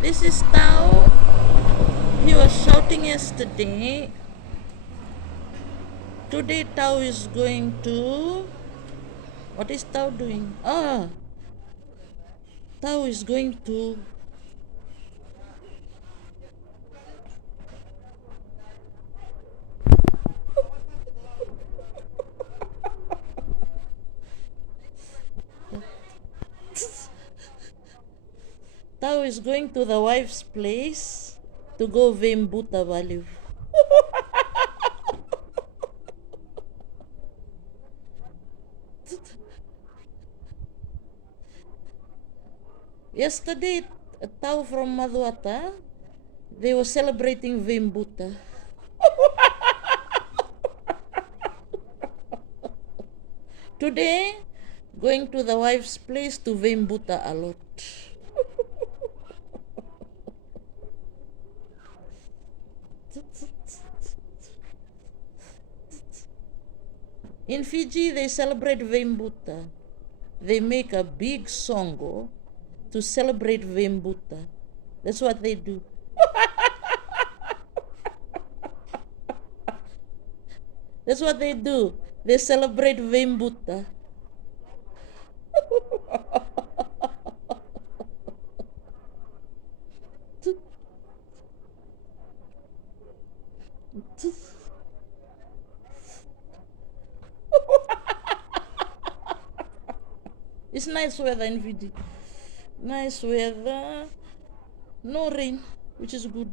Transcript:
This is Tao. He was shouting yesterday. Today Tao is going to. What is Tao doing? Tao is going to. Tao is going to the wife's place to go veibuta baliw. Yesterday, Tao from Macuata, they were celebrating veibuta. Today, going to the wife's place to veibuta a lot. In Fiji, they celebrate veibuta. They make a big songo to celebrate veibuta. That's what they do. That's what they do. They celebrate veibuta. It's nice weather in Fiji. Nice weather. No rain, which is good.